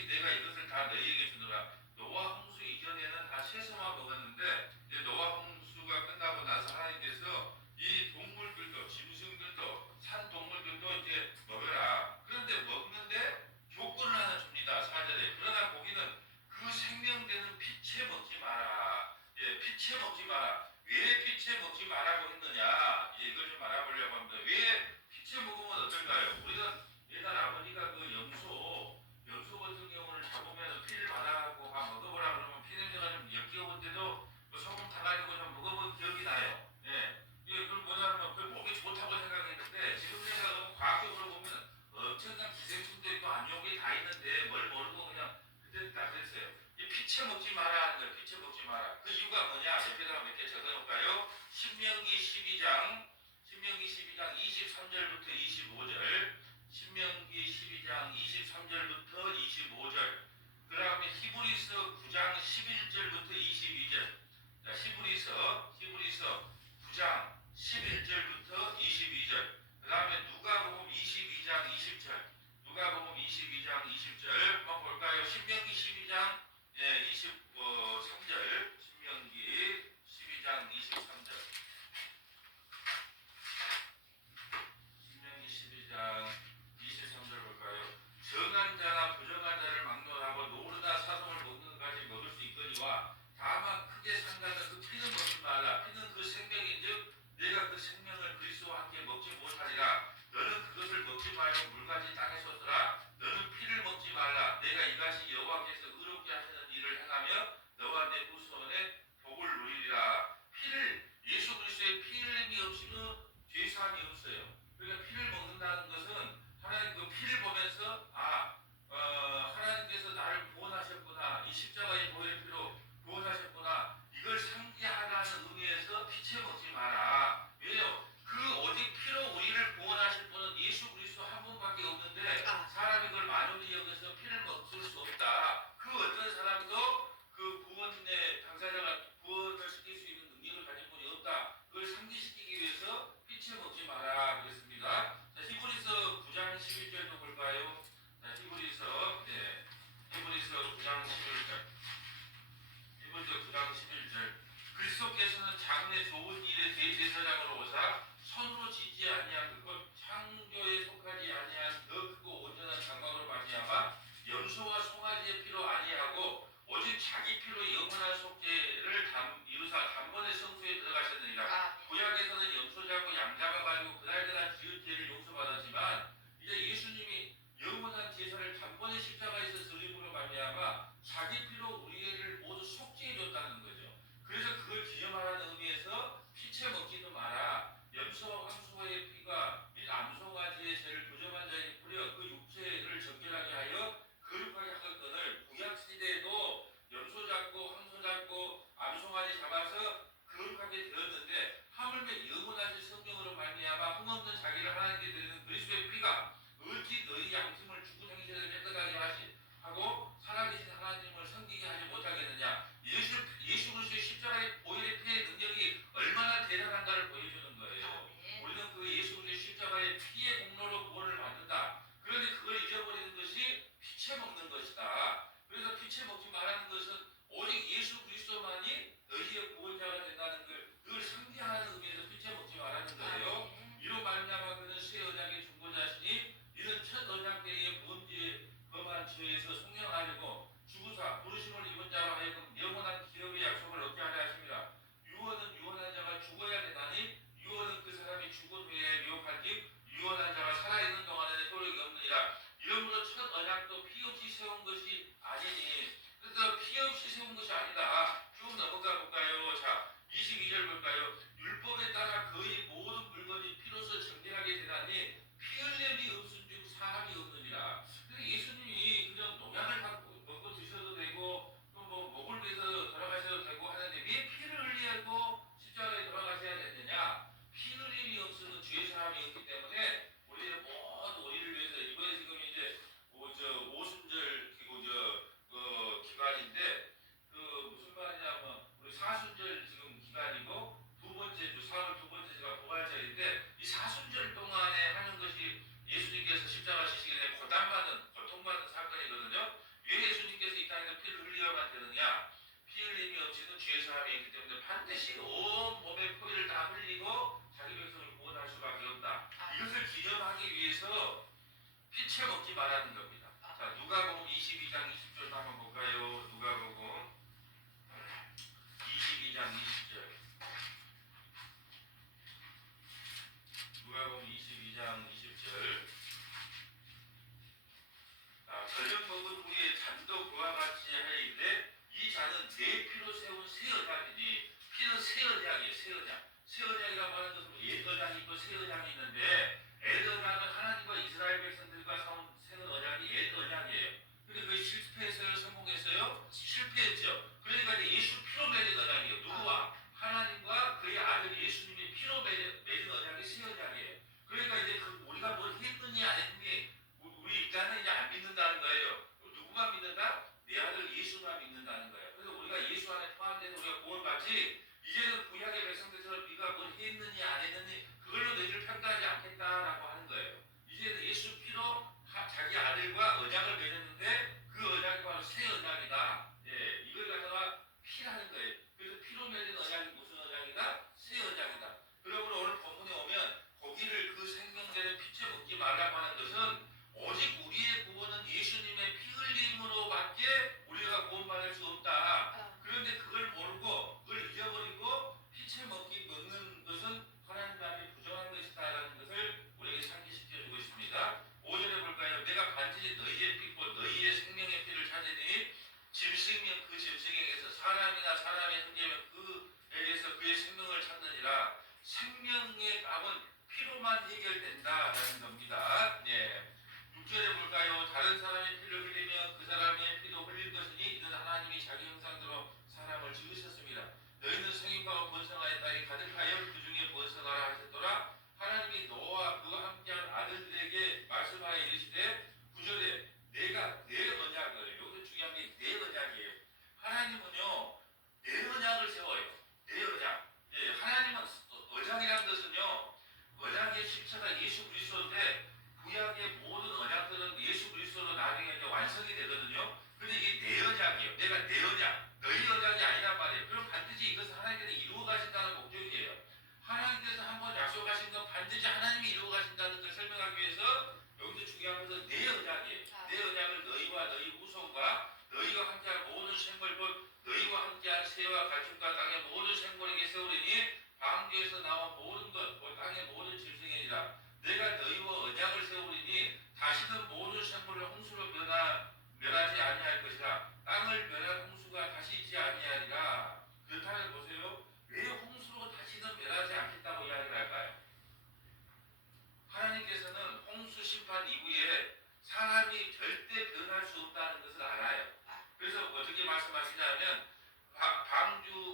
오직 내가 이것을 다 너희에게 주노라. 노아 홍수 이전에는 다 채소만 먹었는데 이제 노아 홍수가 끝나고 나서 하나님께서 이 동물들도 짐승들도 산 동물들도 이제 먹어라. 그런데 먹는데 조건을 하나 줍니다. 4절에. 그러나 고기는 그 생명되는 피채 먹지 마라. 예, 피채 먹지 마라. 왜 피채 먹지 말라고 했느냐? 예, 이걸 좀 알아보려고 합니다. 왜 피채 먹으면 어떨까요? 우리가 옛날 아버지가 그 염소 같은 경우를 잡으면 피를 받아갖고 먹어보라 그러면 피 냄새가 좀 역겨운데도 그 소금 타가지고 좀 먹어본 기억이 나요. 예, 이게 그걸 뭐냐면 그 목이 좋다고 생각했는데 지금 생각하면 과학적으로 보면 엄청난 기생충도 있고 안 좋은 게 다 있는데 뭘 모르고 그냥 그때 딱 그랬어요. 이 피채 먹지 마라 하는 거예요. 피채 먹지 마라. 그 이유가 뭐냐? 옆에다가 몇 개 적어놓을까요? 신명기 12장 23절부터 25절, 신명기 12장 23절부터 25절, 그 다음에 히브리서 9장 11절부터 22절, 자, 히브리서 9장 11절부터 22절, 그 다음에 누가복음 22장 20절, 누가복음 22장 20절 한번 볼까요? 신명기 12장 23절, 신명기 12장 23절, 신명기 12장 23절 볼까요? 정한 자나 부정한 자를 막론하고 노르나 사슴을 먹는 것까지 먹을 수 있거니와 다만 크게 상가는 그 피는 먹지 말라. 피는 그 생명인즉 내가 그 생명을 그리스도와 함께 먹지 못하리라. 너는 그것을 먹지 말고 물같이 땅에 쏟으라. 너는 피를 먹지 말라. 내가 이같이 여호와께서 의롭게 하시는 일을 행하며 너와 내 후손의 복을 누리리라. 예수 그리스도의 피 흘림이 없이는 죄사함이 없어요. 그러니까 피를 먹는다는 것은 하나님 그 피를 보면서 하나님께서 나를 구원하셨구나. 이 십자가의 보혈 피로 구원하셨구나. 이걸 상기하라는 의미에서 피채 먹지 마라. 왜요? 그 오직 피로 우리를 구원하실 분은 예수 그리스도 한 분밖에 없는데 사람이 그걸 만연히 여겨서 피를 먹을 수 없다. 그 어떤 사람도 그 구원의 당사자가 구원을 시킬 수 있는 능력을 가진 분이 없다. 그걸 상기시키기 위해서 피채 먹지 마라 그랬습니다. 자, 히브리서 9장 11절도 볼까요? 자, 히브리서 9장 11절. 히브리서 9장 11절. 그리스도께서는 장래 좋은 일의 대제사장으로 오사 손으로 짓지 아니한 것 창조에 속하지 아니한 더 크고 온전한 장막으로 말미암아 염소와 송아지의 피로 아니하고 오직 자기 피로 영원한 속죄를 이루사 단번에 성소에 들어가셨느니라. 구약에서는 염소 잡고 양 잡아가지고 그날그날 지은 죄를 용서받았지만 이제 예수님이 영원한 제사를 단번에 십자가에서 드림으로 말미암아 자기 피로 우리를 모두 속죄해 줬다는 거죠. 그래서 그걸 기념하라는 의미에서 피채 먹지도 마라. 염소 황소의 피가 및 암송아지의 죄를 부정한 자에게 뿌려 그 육체를 정결하게 하여 거룩하게 하거든을 구약 시대에도 염소 잡고 황소 잡고 주의 사람이 있기 때문에 반드시 온 몸의 포를 다 흘리고 자기 백성을 구원할 수밖에 없다. 이것을 기념하기 위해서 피채 먹지 말라는 겁니다. 자, 누가복음 22장 20절도 한번 볼까요? 누가복음 22장 20절. 누가복음 22장 20절. 저녁 먹은 후에 잔도 그와 같이 하이되 이 잔은 내 피로 세운 새 언약이니. 피는 새 언약이에요. 새 언약. 새 언약이라고 하는 것은 옛 언약이 있고 새 언약이 있는데, 옛 언약은 하나님과 이스라엘 백성들과 세운 언약이 옛 언약이에요. 근데 그게 실패했어요? 성공했어요? 실패했죠. 그러니까 이제 예수 피로 맺은 언약이에요. 누구와? 하나님과 그의 아들 예수님이 피로 맺은 언약이 새 언약이에요. 그러니까 이제 우리가 뭘 했느니 안 했느니 우리 일단은 이제 안 믿는다는 거예요. 누구만 믿는다? 내 아들 예수만 믿는다는 거예요. 그래서 우리가 예수 안에 포함돼서 우리가 구원받지, 이제는 구약의 백성들처럼 네가 뭘 했느니 안 했느니 그걸로 너희를 평가하지 않겠다라고 하는 거예요. 이제는 예수 피로 자기 아들과 언약을 맺었는데 그 언약이 바로 새 언약이다. 예, 이걸 갖다가 피라는 거예요. 그래서 피로 맺은 언약이 무슨 언약이다? 새 언약이다. 그러므로 오늘 본문에 오면 고기를 그 생명대로 피채 먹지 말라고 하는 것은 오직 우리의 구원은 예수님의 피 흘림으로밖에 우리가 구원받을 수 없다. 그런데 그걸 모르고 그걸 잊어버리고 피채 먹는 것은 하나님 앞에 부정한 것이다라는 것을 우리에게 상기시켜주고 있습니다. 5절에 볼까요? 내가 반드시 너희의 피고 너희의 생명의 피를 찾으니 짐승이면 그 짐승에게서 사람이나 사람의 형제면 그에게서 그의 생명을 찾느니라. 생명의 값은 피로만 해결된다라는 겁니다. 예. 6절에 볼까요? 다른 사람의 피를 흘리며 그 사람의 피도 흘릴 것이니 이는 하나님이 자기 형상대로 사람을 지으셨습니다. 너희는 성인과 번성하여 땅에 가득하여 그 중에 번성하라 하셨더라. 하나님이 너와 그와 함께한 아들들에게 말씀하여 이르시되 9절에 내가 내 언약을, 여기서 중요한 게 내 언약이에요. 하나님은요 내 언약을 세워요. 내 언약. 예, 하나님은 언약이라는 것은요, 언약의 실체가 예수 그리스도인데 구약의 모든 언약들은 예수 그리스도로 나중에 이제 완성이 되거든요. 근데 이게 내 언약이에요. 내가 내 언약, 너희 언약이 아니란 말이에요. 그럼 반드시 이것을 하나님께서 이루어 가신다는 목적이에요. 하나님께서 한번 약속하신 건 반드시 하나님이 이루어 가신다는 걸 설명하기 위해서 여기서 중요한 것은 내 언약이에요. 내 언약을 너희와 너희 후손과 너희와 함께한 모든 생물, 곧 너희와 함께한 새와 가축과 땅의 모든 생물에게 세우리니 방주에서 나온 모든 것, 곧 땅의 모든 짐승이니라. 내가 너희와 언약을 세우리니 다시는 모든 생물을 홍수로 멸하지 아니할 것이라. 땅을 멸한 홍수가 다시 있지 아니하리라. 그렇다면 보세요. 왜 홍수로 다시는 멸하지 않겠다고 이야기를 할까요? 하나님께서는 홍수 심판 이후에 사람이 절대 변할 수 없다는 것을 알아요. 그래서 어떻게 말씀하시냐면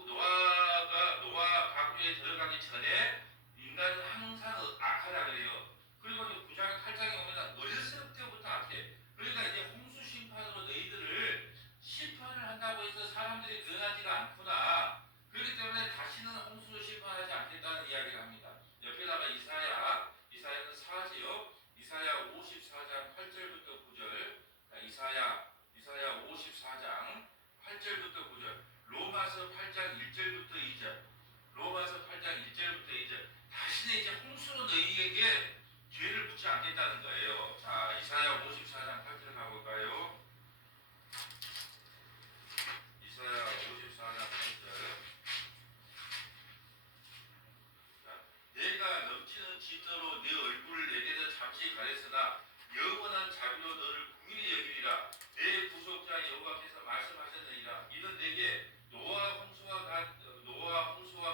노아 방주에 들어가기 전에 인간은 항상 악하다 그래요. 그리고 9장 8장에 오면 어렸을 때부터 악해. 그러니까 이제 홍수 심판으로 너희들을 심판을 한다고 해서 사람들이 변하지가 않구나. 그렇기 때문에 다시는 홍수로 심판하지 않겠다는 이야기를 합니다. 옆에다가 이사야는 사지요. 이사야 54장 8절부터 9절. 이사야 54장 8절부터 9절. 로마서 8장 1절부터 2절. 로마서 8장 1절부터 2절. 다시는 이제 홍수로 너희에게 죄를 묻지 않겠다는 거예요. 자, 이사야 54장 8절 가볼까요? 이사야 54장 8절. 내가 넘치는 진노로 네 얼굴을 내게서 잠시 가렸으나 영원한 자비로 너를 긍휼히 여기리라. 내 구속자 여호와께서 말씀하셨느니라. 이는 내게 노아 홍수와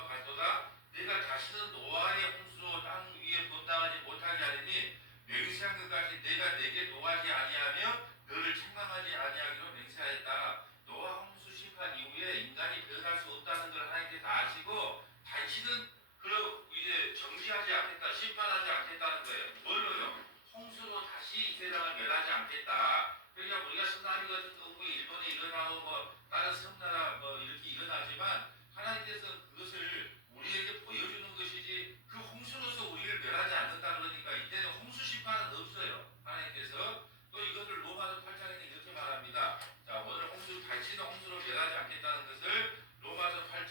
같도다. 내가 다시는 노아의 홍수로 땅 위에 본당하지 못하게 하리니 맹세한 것까지 내가 내게 노하지 아니하며 너를 책망하지 아니하기로 맹세하였다. 노아 홍수 심판 이후에 인간이 변할 수 없다는 걸 하나님께서 아시고 다시는 그럼 이제 정지하지 않겠다, 심판하지 않겠다는 거예요. 뭘로요? 홍수로 다시 이 세상을 멸하지 않겠다. 그러니까 우리가 쓰나미 같은 거 일본에 일어나고 다른 섬나라 이렇게 일어나지만 하나님께서 그것을 우리에게 보여주는 것이지 그 홍수로서 우리를 멸하지 않는다. 그러니까 이제는 홍수 심판은 없어요. 하나님께서 또 이것을 로마서 8장에 이렇게 말합니다. 자, 오늘 다시는 홍수로 멸하지 않겠다는 것을 로마서 8장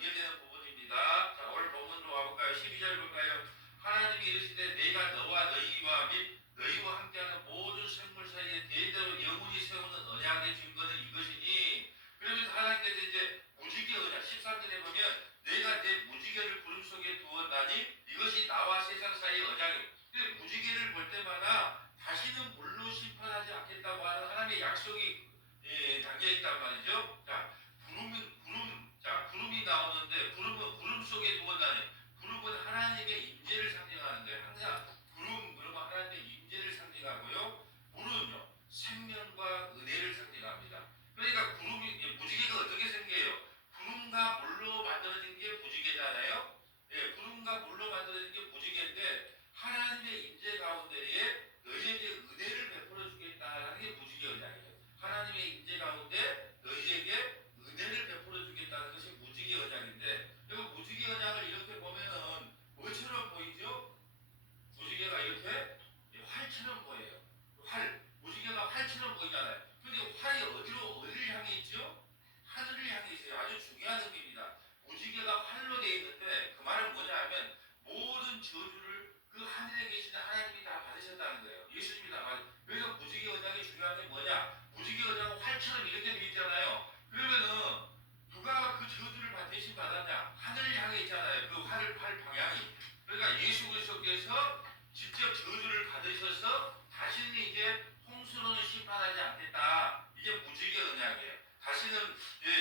연계되는 부분입니다. 자, 오늘 본문으로 와볼까요? 12절 볼까요? 하나님이 이르시되 내가 너와 너희와 및 너희와 함께하는 모든 생물 사이에 대대로 영원히 세우는 언약의 증거는 이것이니. 그러면서 하나님께서 이제 무지개 언약 13절에 보면 내가 내 무지개를 구름 속에 두었나니 이것이 나와 세상 사이의 언약이요. 근데 무지개를 볼 때마다 다시는 물로 심판하지 않겠다고 하는 하나님의 약속이 담겨 있단 말이죠. 자, 구름이 나오는데 구름은 구름 속에 두었다니. 구름은 하나님의 임재를 상징하는 거예요. 항상 그러면 하나님의 임재를 상징하고요. 물은요, 생명과 은혜를 상징합니다. 그러니까 무지개가 어떻게 생겨요? 구름과 물로 만들어진 게 무지개잖아요. 예, 구름과 물로 만들어진 게 무지개인데 하나님의 임재 가운데에 너희에게 은혜를 베풀어 주겠다는 게 무지개 언약이에요. 하나님의 임재 가운데 너희에게 은혜를 베풀어 주겠다는 것이 무지개 언약인데, 이 무지개 언약을 이렇게 보면은 뭐처럼 보이죠? 무지개가 이렇게 활처럼 보여요. 무지개가 활처럼 보이잖아요. 근데 활이 어디를 향해 있죠? 하늘을 향해 있어요. 아주 중요한 의미입니다. 무지개가 활로 되어 있는데 그 말은 뭐냐 하면 모든 저주를 그 하늘에 계시는 하나님이 다 받으셨다는 거예요. 예수님이 다 받으셨어요. 그래서 무지개 언약이 중요한 게 뭐냐? 무지개 언약은 활처럼 이렇게 되어 있잖아요. 그러면은 누가 그 저주를 대신 받았냐? 하늘을 향해 있잖아요. 그 활 방향이. 그러니까 예수 그리스도께서 직접 저주를 받으셔서 다시는 이제 홍수로는 심판하지 않겠다. 이게 무지개 언약이에요. 다시는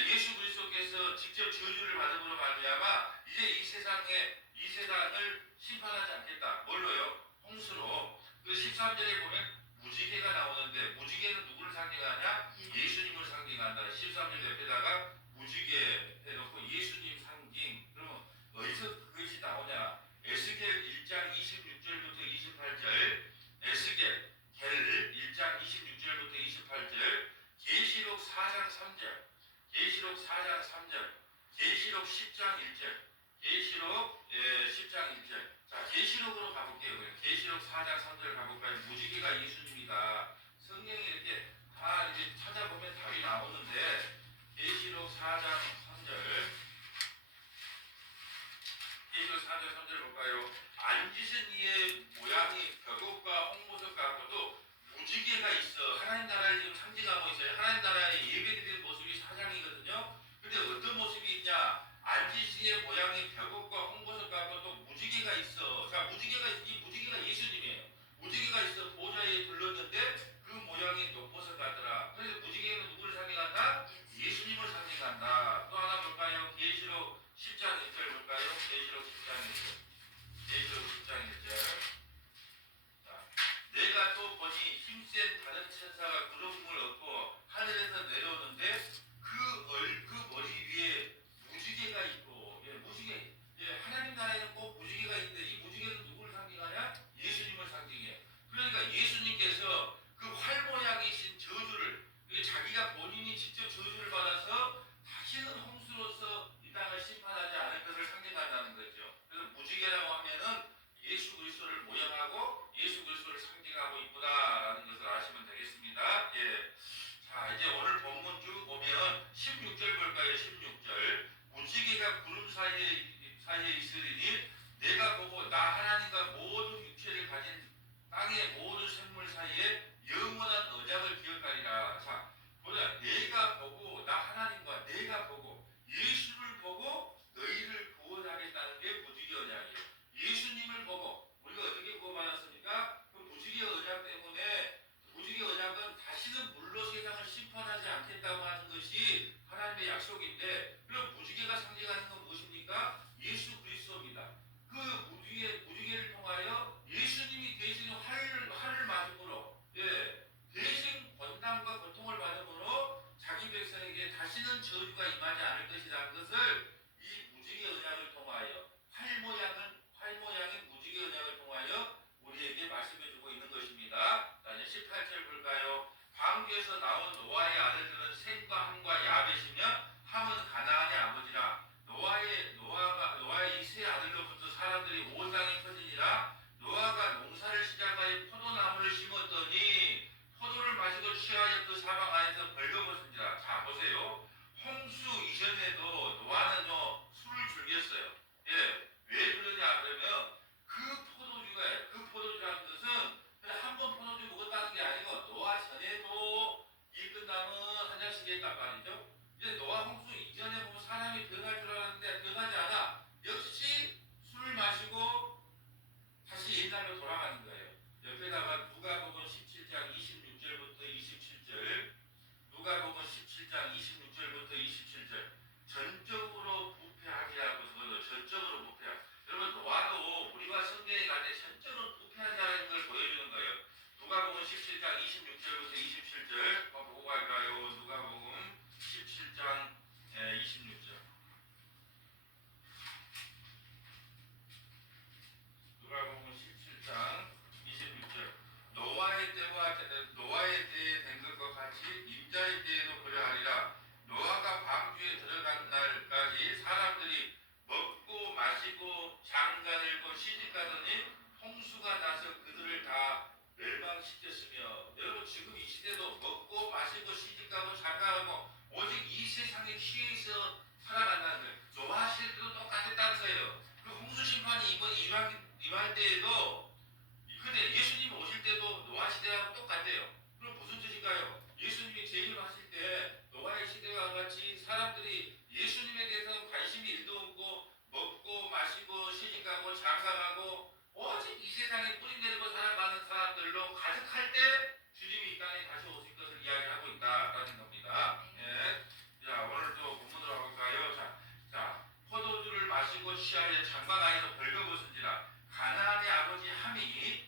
예수 그리스도께서 직접 저주를 받음으로 말미암아 이제 이 세상을 심판하지 않겠다. 뭘로요? 홍수로. 그 13절에 보면 무지개가 나오는데 무지개는 누구를 상징하냐? 예수님을 상징한다. 13절 옆에다가 무지개 해놓고 예수님 상징. 그러면 어디서 그것이 나오냐? 에스겔 1장 26절부터 28절, 에스겔 1장 26절부터 28절, 계시록 4장 3절, 계시록 4장 3절, 계시록 10장 1절, 계시록 10장 1절. 자, 계시록으로 가볼게요. 계시록 4장 3절 가볼까요? 무지개가 예수님이다. 성경에 이렇게 다 이제 찾아보면 답이 나오는데, 계시록 4장 3절, 계시록 4장 3절 볼까요? 앉으신 이의 모양이 벽옥과 홍보석 같고도 무지개가 있어. 하나님 나라를 지금 상징하고 있어요. 하나님 나라의 예배드리는 모습이 사장이거든요. 근데 어떤 모습이 있냐? 앉으신 이의 모양이 벽옥과 홍보석 같고도 무지개가 있어. 자, 이 무지개가 예수님이에요. 무지개가 있어 보좌에 둘렀는데 그 모양이 녹보석 같더라. 그래서 무지개는 누구를 상징한다? 예수님을 상징한다. 또 하나 볼까요? 계시록 10장 1절 볼까요? 계시록 10장 1절. 계시록 10장 1절. 자, 내가 또 보니 힘센 다른 천사가 구름을 얻고 하늘에서 내려오는데 그 머리 위에 무지개가 있고, 무지개. 하나님 나라에는 꼭 무지개가 있는데 이 무지개는 누구를 상징하냐? 예수님을 상징해요. 그러니까 예수님께서 그 활 모양이신 저주를, 자기가 본인이 직접 저주를 받아서 다시는 홍수로서 이 땅을 심판하지 않을 것을 상징한다는 거죠. 그래서 무지개라고 하면은 예수 그리스도를 모형하고 예수 그리스도를 상징하고 있구나라는 것을 아시면 되겠습니다. 예. 자, 이제 오늘 본문 쭉 보면 16절 볼까요? 16절. 무지개가 구름 사이에 있으리니 내가 보고 나 하나님과 모든 육체를 가진 땅의 모든 생물 사이에 영원한 언약을 기억하리라. 자, 보자. 내가 보고 나 하나님과 내가 보고 예수를 보고 너희를 구원하겠다는 게 무지개 언약이에요. 예수님을 보고 우리가 어떻게 구원받았습니까? 노아 시대하고 똑같대요. 그럼 무슨 뜻일까요? 예수님이 재림하실 때 노아의 시대와 같이 사람들이 예수님에 대해서는 관심이 1도 없고 먹고 마시고 시집가고 장가가고 오직 이 세상에 뿌리 내리고 살아가는 사람들로 가득할 때 주님이 이 땅에 다시 오실 것을 이야기하고 있다라는 겁니다. 예. 자, 오늘 또 본문으로 가볼까요? 자, 포도주를 마시고 취하여 장막 안에서 벌거벗은지라 가나안의 아버지 함이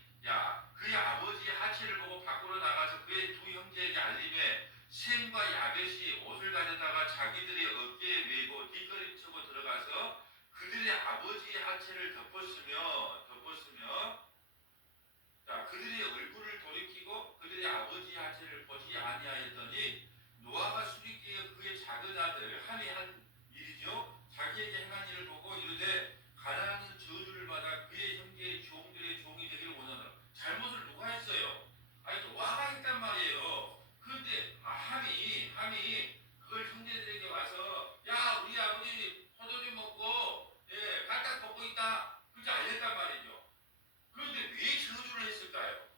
그의 아버지 하체를 보고 밖으로 나가서 그의 두 형제에게 알림해 셈과 야벳이 옷을 가져다가 자기들의 어깨에 메고 뒷걸음치고 들어가서 그들의 아버지의 하체를 덮었으며 그들의 얼굴을 돌이키고 그들의 아버지의 하체를 보지 아니하였더니 노아가 수리기에 그의 작은 아들 함이 한 일이죠. 자기에게 행한 일을 보고 이르되 가나안은 저주를 받아 그의 형제의 종들의 종이 되기를 원하노라. 잘못을 누가 했어요? 아니 노아가 했단 말이에요. 그런데 함이 그걸 형제들에게 와서 야 우리 아버지 포도주 먹고 까딱 먹고 있다 그렇게 알렸단 말이죠. 그런데 왜 저주를 했을까요?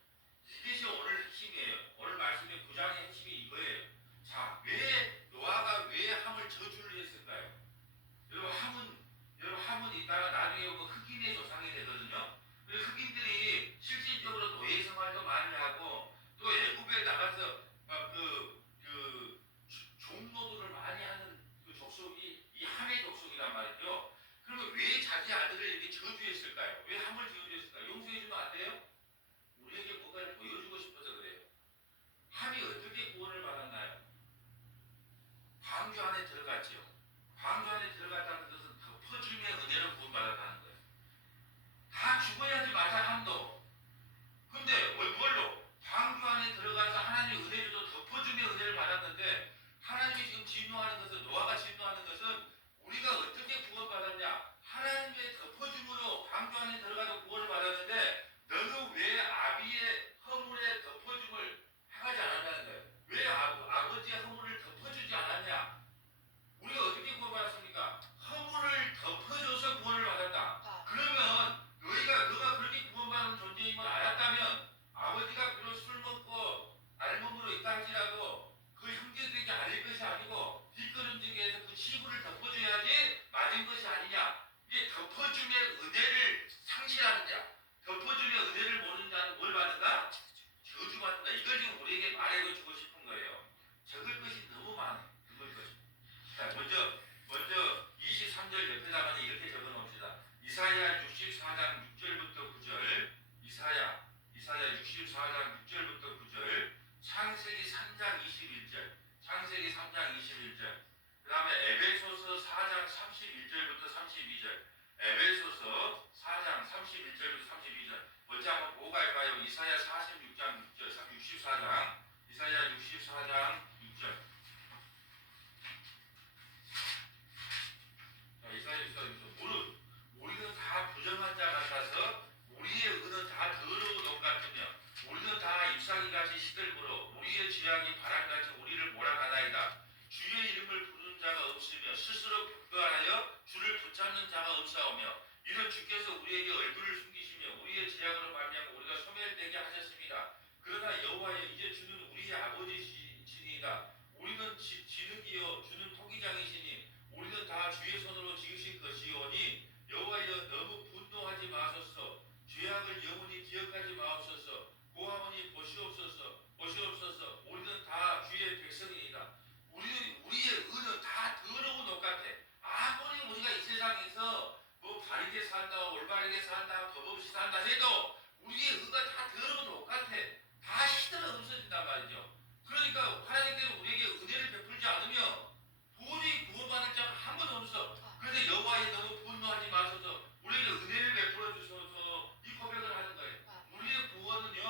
이것이 오늘 핵심이에요. 오늘 말씀의 9장의 핵심이 이거예요. 자, 왜 함을 저주를 했을까요? 여러분 함은 이따가 나중에 보면 흑인의 조상이 되거든요. 그래서 흑인들이 실질적으로 노예 생활도 많이 하고 또 애굽에 나가서 종노동을 많이 하는 그 족속이 이 함의 족속이란 말이죠. 그러면 왜 자기 아들을 이렇게 저주했을까요? 왜 함을 저주했을까요? 용서해주면 안 돼요? 우리에게 뭔가를 보여주고 싶어서 그래요. 함이 어떻게 구원을 받았나요? 방주 안에 들어갔지요. 방주 안에 들어갔다는 것은 덮어줌의 은혜로 구원받았다는 거예요. 다 죽어야지 맞아 함도. 근데 뭘로? 방주 안에 들어가서 하나님의 은혜로 덮어줌의 은혜를 받았는데 하나님이 지금 진노하는 것은 노아가 진노하는 것은 우리가 어떻게 구원받았냐? 하나님의 덮어줌으로 방주 안에 들어가서 구원을 받았는데 너는 왜 아비의 허물에 덮어줌을 행하지 않았다는 거예요. 왜 아버지의 허물을 덮어주지 않았냐? 우리가 어떻게 구원받았습니까? 허물을 덮어줘서 구원을 받았다. 그러면 너가 그렇게 구원받은 존재인 걸 알았다면 아버지가 비록 술 먹고 알몸으로 있다 할지라도 그 형제들에게 알릴 것이 아니고 뒷걸음지게 해서 그 치부를 덮어줘야지 맞은 것이 아니냐. 이게 덮어줌의 은혜를 상실하는 자, 덮어줌의 은혜를 모르는 자는 뭘 받는다? 저주받는다. 이걸 지금 우리에게 말해주고 싶은 거예요. 적을 것이 너무 많아요. 적을 것이. 자, 먼저 23절 옆에다가 이렇게 적어 놓읍시다. 이사야 64장 6절부터 9절. 이사야 64장 6절부터 9절. 창세기 3장 21절. 창세기 3장 21절. 그 다음에 에베소서 4장 31절부터 32절. 에베소서 4장 31절부터 32절. 먼저 한번 보고 갈까요? 이사야 46장 6절, 64장. 이사야 64장 6절. 자, 이사야 64장 6절. 우리는 다 부정한 자 같아서 우리의 의는 다 더러운 옷 같으며 우리는 다 잎사귀같이 시들므로 우리의 죄악이 바람같이 우리를 몰아가나이다. 주의 이름을 부르는 자가 없으며 스스로 부끄하여 주를 붙잡는 자가 없사오며 이런 주께서 우리에게 얼굴을 숨기시며 우리의 죄악으로 말미암아 우리가 소멸되게 하셨습니다. 그러나 여호와여 이제 주는 우리의 아버지시니이다. 우리는 진흙이요 주는 토기장이시니 우리는 다 주의 손으로 지으신 것이오니 여호와여 너무 분노하지 마소서. 죄악을 영원히 기억하지 마옵소서. 고아오니 보시옵소서. 우리는 다 주의 백성이니이다. 우리의 의는 다 더러운 옷 같아. 아무리 우리가 이 세상에서 뭐 바르게 산다, 올바르게 산다, 법 없이 산다 해도 우리의 의가 다 더러운 옷 같아. 다 시들어 없어진단 말이죠. 그러니까 하나님께서 우리에게 은혜를 베풀지 않으면 도저히 구원받을 자가 한 번도 없어. 그런데 여호와의 너무 분노하지 마소서. 우리에게 은혜를 베풀어 주소서. 이 고백을 하는 거예요. 우리의 구원은요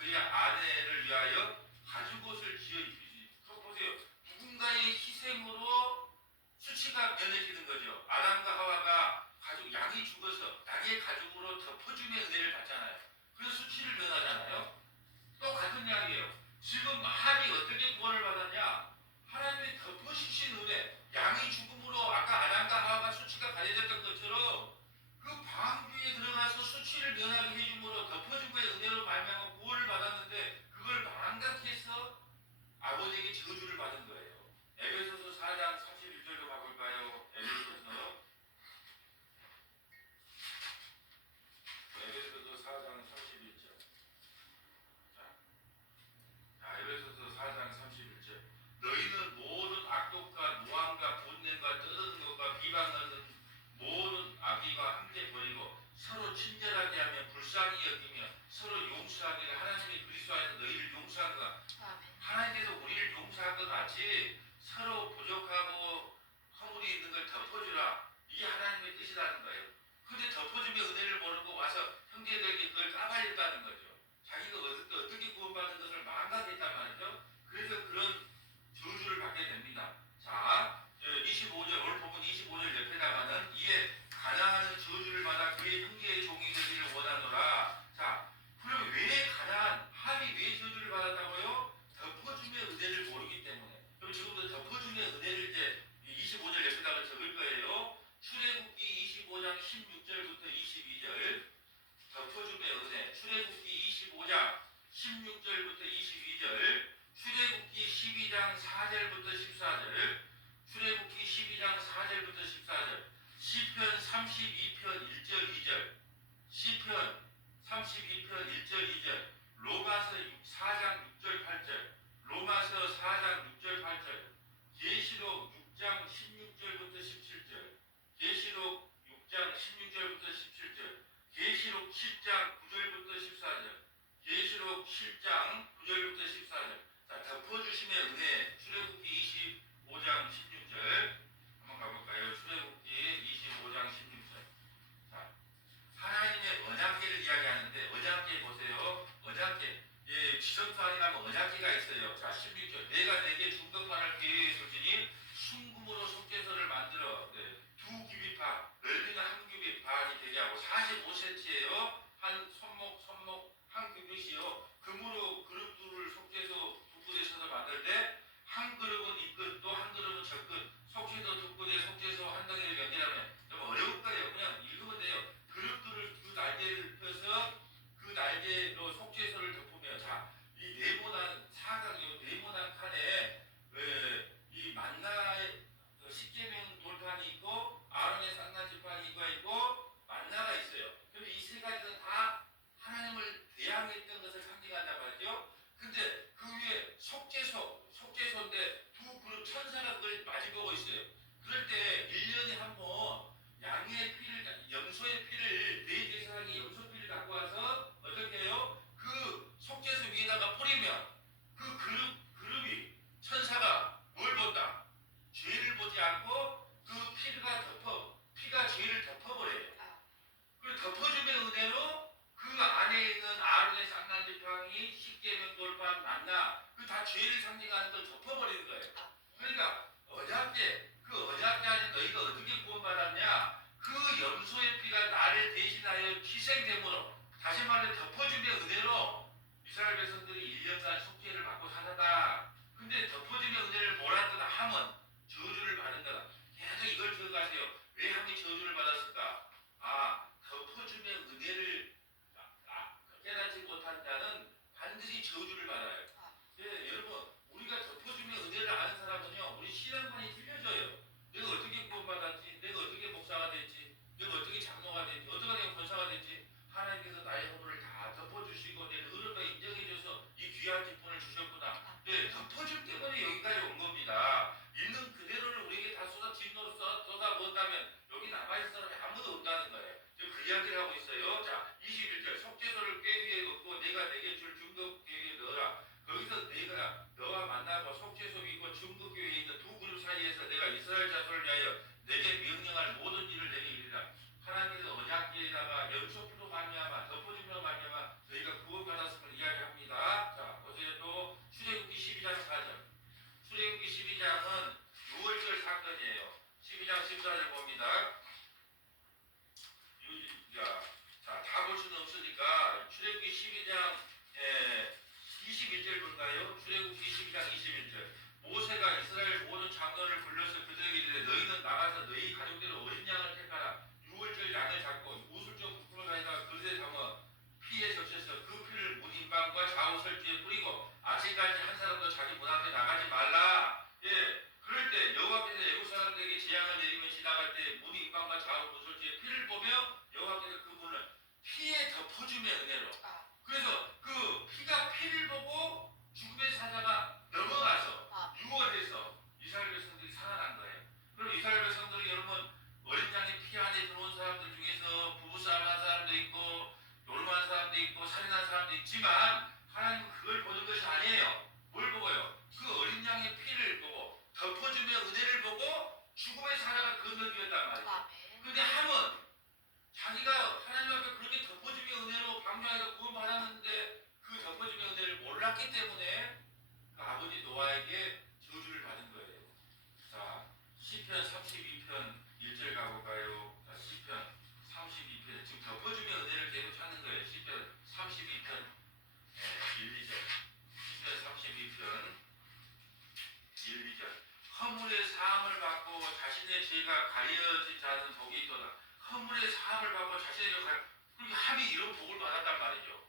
그의 아내를 위하여 가죽옷을 지어 입히지. 보세요. 누군가의 희생으로 수치가 면해지는 거죠. 아담과 하와가 양이 죽어서 양의 가죽으로 덮어줌의 은혜를 받잖아요. 그래서 수치를 면하잖아요. 똑같은 이야기예요. 지금 합이 어떻게 구원을 받았냐? 하나님이 덮어주신 은혜, 양이 죽음으로 아까 아담과 하와가 수치가 가려졌던 것처럼 그 방주에 들어가서 수치를 면하게 해줌으로 덮어줌의 은혜로 말미암아 구원을 받았는데 그걸 망각해서 아버지에게 저주를 받은 거예요. 에베소서 4장 31절로 가볼까요? 에베소서 4장 31절. 에베소서 4장 31절. 너희는 모든 악독과 노함과 분냄과 떠드는 것과 비방하는 모든 악의와 함께 버리고 서로 친절하게 하며 불쌍히 여기며 서로 용서하기를 하나님의 그리스도 안에서 너희를 용서한 것. 하나님께서 우리를 용서한 것 같이 서로 부족하고 허물이 있는 걸 덮어주라. 이게 하나님의 뜻이라는 거예요. 근데 덮어주며 은혜를 모르고 와서 형제들에게 그걸 까발렸다는 거죠. 자기가 어떻게 구원받은 것을 망각했단 말이죠. 그래서 그런 저주를 받게 됩니다. 자, 25절, 오늘 보면 25절 옆에다가는 이에 가나안은 저주를 받아 그의 형제의 종이 되기를 원하노라. 자, 그럼 왜 합이 왜 저주를 받았다고요? 덮어주며 은혜를 모르기 때문에. 그럼 지금도 덮어주며 은혜를 이제 25절 옆에다가 적을 거예요. 출애굽기 25장 16절부터 22절. 덮어주며 은혜. 출애굽기 25장 16절부터 22절. 출애굽기 12장 4절부터 14절. 출애굽기 12장 4절부터 14절. 시편 32편 1절 2절. 시편 32편 1절 2절. 로마서 4장 6절 8절. 로마서 4장 6절 8절. 계시록 6장 16절부터 17절. 계시록 6장 16절부터 17절. 계시록 7장 9절부터 14절. 계시록 7장 9절부터 14절. 자, 덮어주심의 은혜. 출애굽기 25장 16절. 한번 가볼까요? 출애굽기 25장 16절. 자, 하나님의 언약궤를 이야기하는데 언약궤 보세요. 언약궤. 예, 지성소 안에 가면 언약궤가 있어요. 자, 16절. 내가 내게 준 것만을 계획했으니 순금으로 속죄소를 만들어 두 규빗 반, 넓이는 한 규빗 반이 되게 하고 45cm예요. 한 손목 한 규빗이요. 금으로 그릇 둘을 속죄소 두 굿에 서서 만들 때 한 그릇은 이 끝, 또 한 그릇은 저 끝, 속죄소 두 굿에 속죄소 한 덩이를 연결하면 좀 어려울 거예요. 그냥 읽으면 돼요. 그릇들을 두 날개를 펴서 그 날개로 속죄소를 덮으며, 자, 이 네모난 사각, 이 네모난 칸에 이 만나의 십계명 돌판이 있고 아론의 쌍난지판이가 있고 만나가 있어요. 그럼 이 세 가지는 다 하나님을 대항했던 것을 상징한단 말이죠. 근데 그 위에 속죄소인데 두 그룹 천사가 그걸 마주보고 있어요. 그럴 때 1년에 한 번 양의 피를, 염소의 피를, 네 제사장이 염소 피를 갖고 와서 어떻게 해요? 그 속죄소 위에다가 뿌리면 그 그룹이 천사가 뭘 본다? 죄를 보지 않고 그 피가 죄를 덮어버려요. 그리고 덮어줌의 은혜로 그 안에 있는 아론의 쌍난지팡이, 십계명 돌판, 만나, 그 다 죄를 상징하는 걸 덮어버리는 거예요. 그러니까 그 언약궤 안에 너희가 어떻게 구원받았냐? 그 염소의 피가 나를 대신하여 희생됨으로, 다시 말해 덮어줌의 은혜로 이스라엘 백성들이 1년간 속죄를 받고 살았다. 근데 덮어줌의 은혜를 몰았던 함은 저주를 받은 거다. 계속 이걸 기억하세요. 왜 함이 저주를 받았을까? 덮어줌의 은혜를 깨닫지 못한 자는 반드시 저주를 받아요. 여러분, 우리가 덮어줌의 은혜를 아는 사람은요, 우리 신앙관이 틀려져요. 내가 어떻게 구원받았지? 내가 어떻게 목사가 됐지? 내가 어떻게 장로가 됐지? 어떻게 내가 권사가 됐지? 하나님께서 덮어줌의 은혜로. 아, 그래서 그 피가 피를 보고 죽음의 사자가 넘어가서 아멘. 유월해서 이스라엘 백성들이 살아난 거예요. 그럼 이스라엘 백성들이 여러분 어린 양의 피 안에 들어온 사람들 중에서 부부싸움 한 사람도 있고 노름한 사람도 있고 살인한 사람도 있지만 하나님은 그걸 보는 것이 아니에요. 뭘 보고요? 그 어린 양의 피를 보고 덮어주며 은혜를 보고 죽음의 사자가 건너뛰었단 말이에요. 아멘. 그런데 함은 자기가 하나님 앞에 그렇게 덮어주며 은혜로 방주하에서 구원받았는데 그 덮어주며 은혜를 몰랐기 때문에 그 아버지 노아에게 저주를 받은 거예요. 자, 시편 32편 1절 가볼까요? 자, 시편 32편 지금 덮어주며 은혜를 계속 찾는 거예요. 시편 32편 1, 2절. 시편 32편 1, 2절. 허물의 사함을 받고 자신의 죄가 가려진 자는 복이 있도다. 허물의 사함을 받고 자신의 죄가 그렇게 함이 이런 복을 받았단 말이죠.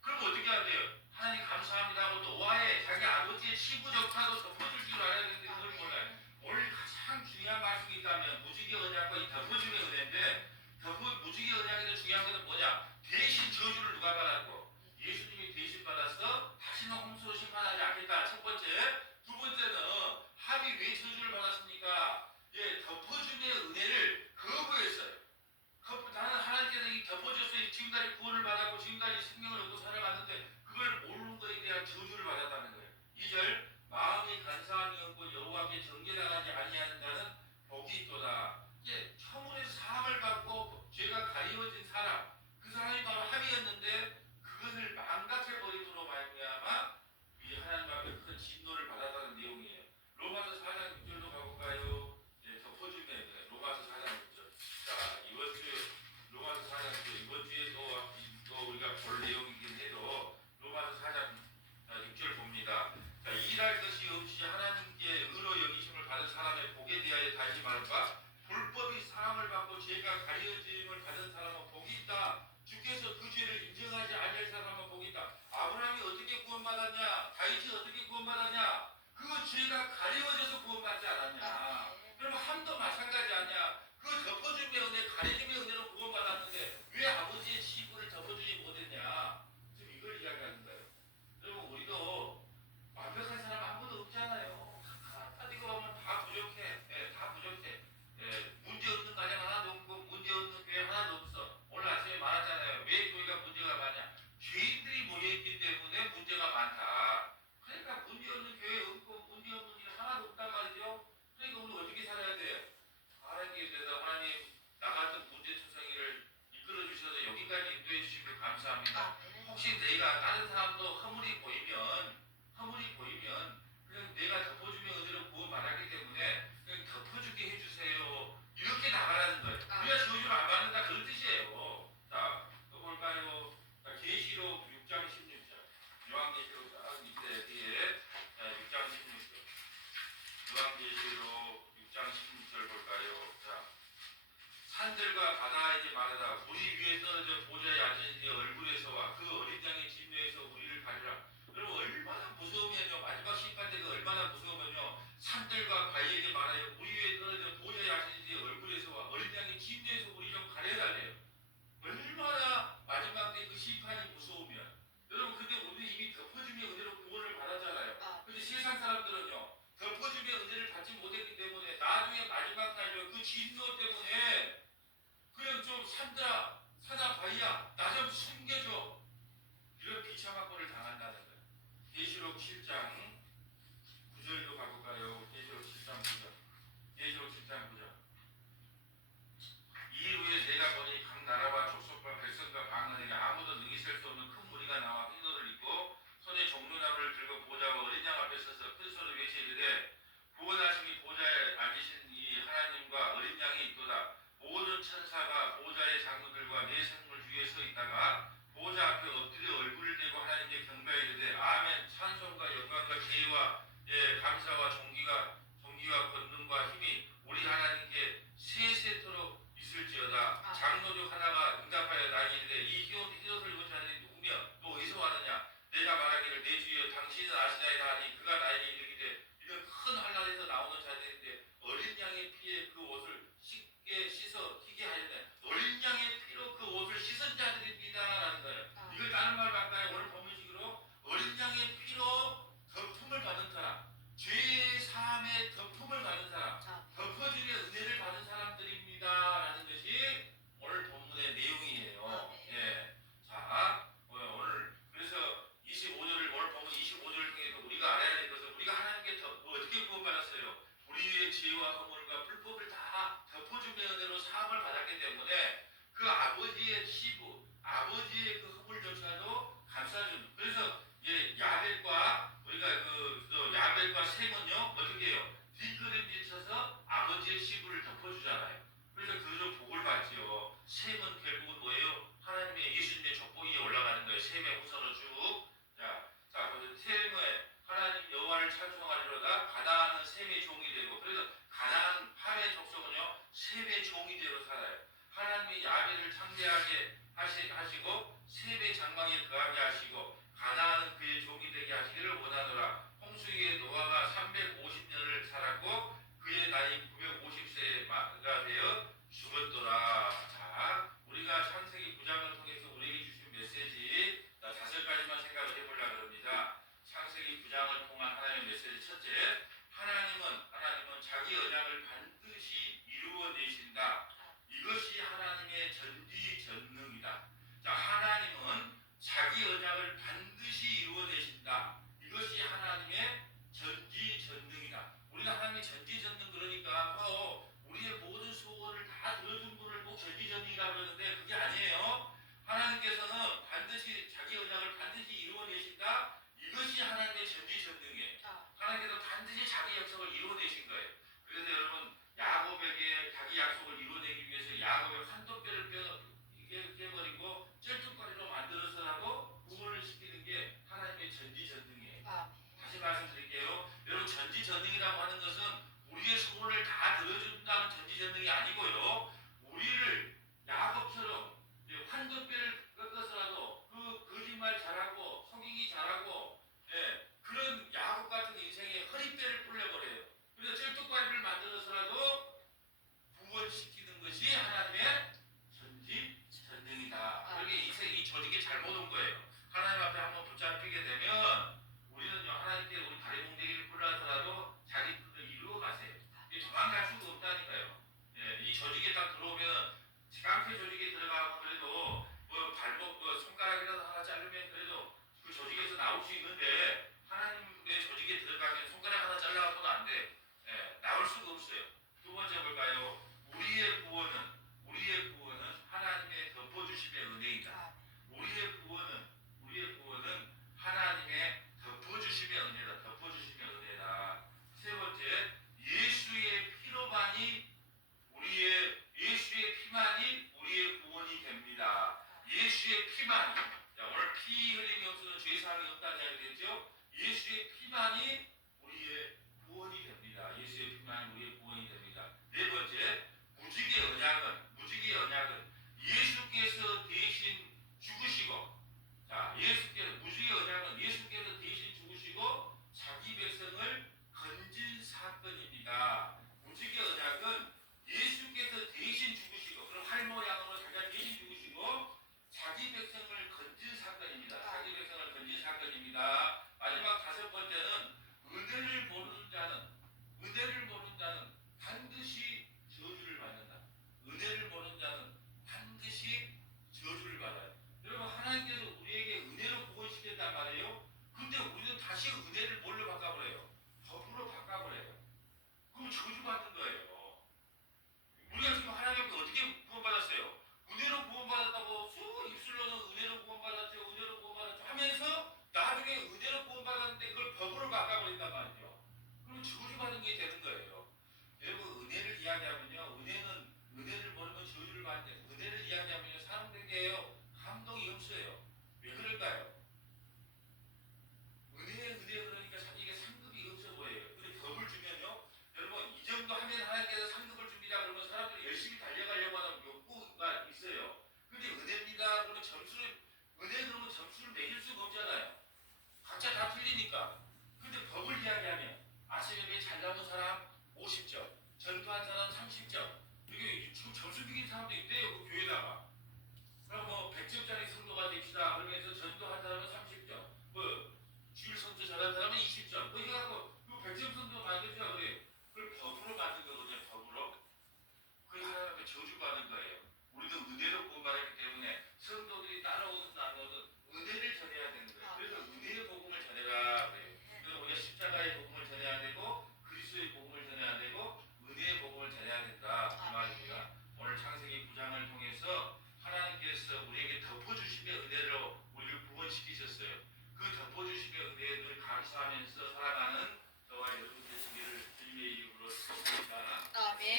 그럼 어떻게 해야 돼요? 하나님 감사합니다 하고 노아의 자기 아버지의 시부적하도 덮어줄 줄 알아야 되는데 그걸 몰라요. 오늘 가장 중요한 말씀이 있다면 무지개 언약과 이 덮어줌의 은혜인데 무지개 언약에서 중요한 것은 뭐냐? 대신 저주를 누가 받았고 예수님이 대신 받아서 다시는 홍수로 심판하지 않겠다. 첫 번째. 두 번째는 함이 왜 저주를 받았습니까? 예, 덮어줌의 은혜를 거부했어요. 나는 하나님께서 이 덮어줬어요. 지금까지 구원을 받았고 지금까지 생명을 얻고 살아갔는데 그걸 모르는 것에 대한 저주를 받았다는 거예요. 2절 마음이 간사함이 없고 여호와께 정죄당하지 아니하는 복이 있도다. 이제 처음에 사함을 받고 죄가 가리워진 사람 그 사람이 바로 함이었는데 그것을 망각해 버리도록 말미암아 이 하나님 앞에 큰 진노를 받았다는 내용이에요. 로마서 4장 6절로 가볼까요? 예, 덮어주면 로마서 4장 6절. 자, 이번 주 로마서 4장 6절 이번 주에 또 우리가 볼 내용이긴 해도 로마서 4장 6절 봅니다. 자, 일할 것이 없이 하나님께 의로 여기심을 받은 사람의 복에 대하여 다시 말할까? 불법이 사함을 받고 죄가 가려짐을 받은 사람은 복이 있다. 주께서 그 죄를 인정하지 아니할 사람은 복이 있다. 아브라함이 어떻게 구원받았냐? 다윗이 어떻게 구원받았냐? 그 죄가 가려워져서 구원받지 않았냐? 그러면 함도 마찬가지 아니야. 그 덮어줌의 은혜, 가려짐의 은혜로 구원받았는데 왜 아버지의 시부를 덮어주지 못했냐? 지금 이걸 이야기하는 거예요. 여러분 우리도 완벽한 사람 아무도 없잖아요. 따지고 보면 다 부족해. 예, 다 부족해. 예, 문제 없는 가정 하나도 없고 문제 없는 교회 하나도 없어. 오늘 아침에 말했잖아요. 왜 교회가 문제가 많냐? 죄인들이 모여있기 때문에 문제가 많다. 그러니까 문제 없는 교회 없고 문제 없는 일 하나도 없단 말이죠. 그러니까 우리 어떻게 살아야 돼요? 하나님께 대해서 하나님 나 같은 문제투성이를 이끌어 주셔서 여기까지 인도해 주시길 감사합니다. 혹시 내가 다른 사람도 허물이 보이면 그냥 내가 덮어주면 은혜로 구원받았기 때문에 그냥 덮어주게 해주세요. 이렇게 나가라는 거예요. 우리가 저주를 안 받는다 그런 뜻이에요. 자, 또 볼까요? 계시록 6장 16절. 요한계시록 딱 밑에 뒤에 6장 16절. 요한계시록 6장 16절 볼까요? 자, 산들과 바다에게 말하다 우리 위에 떨어져 보좌에 앉으신 이 얼굴에서와 그 어린 양의 진노에서 우리를 가리라. 여러분 얼마나 무서우면요. 마지막 심판 때가 얼마나 무서우면요. 산들과 바위에게 말하여 우리 위에 떨어져 보좌에 앉으신 이 얼굴에서와 어린 양의 진노에서 우리 좀 가려달래요. 얼마나 마지막 때 그 심판이 무서우면. 여러분 근데 우리 이미 덮어주며 은혜로 구원을 받았잖아요. 근데 세상 사람들은요. 덮어주며 은혜를 받지 못했기 때문에 나중에 마지막 날요. 그 진노 때문에 그냥 좀 산들아 사나 바위야 나 좀 숨겨줘 이런 비참한 꼴을 당한다는 거예요. 계시록 7장 9절로 가볼까요? 계시록 7장 9절. 계시록 7장 9절. 이후에 내가 보니 각 나라와 족속과 백성과 방언에게 아무도 능히 셀 수 없는 큰 무리가 나와 흰 옷을 입고 손에 종려나무를 들고 보좌와 어린 양 앞에 서서 큰 소리로 외치되 구원하심이 보좌에 앉으신 이 하나님과 어린 양의 전쟁이라고 하는 것은 우리의 소원을 다 들어준다는 전지전능이 아니고요. 우리를 야곱처럼 황금뼈를 꺾어서라도 그 거짓말 잘하고 속이기 잘하고 그런 야곱 같은 인생에 허리뼈를 불려버려요. 그래서 쩔뚝발이를 만들어서라도 구원시키는 것이 하나님의 전지전능이다. 그러게 이 조직이 잘못 온 거예요. 하나님 앞에 한번 붙잡히게 되면 우리는요 하나님께 우리 다리 공대기를 불러서라도 자기 뜻을 이루어 가세요. 도망갈 수가 없다니까요. 이 조직에 딱 들어오면 깡패 조직에 들어가고 그래도 뭐 발목 뭐 손가락이라도 하나 자르면 그래도 그 조직에서 나올 수 있는데 하나님의 조직에 들어가면 손가락 하나 잘라갖고는 안 돼. 나올 수가 없어요. 두 번째 볼까요? 우리의 구원은 하나님의 덮어주심의 은혜이다. 우리의 구원은 하나님의 덮어주심의 은혜다. 덮어주심의 은혜다. 세 번째, 예수의 피만이 우리의 구원이 됩니다. 예수의 피만이. 자, 오늘 피 흘린 영수는 죄 사함이 없다는 이야기 됐죠? 예수의 피만이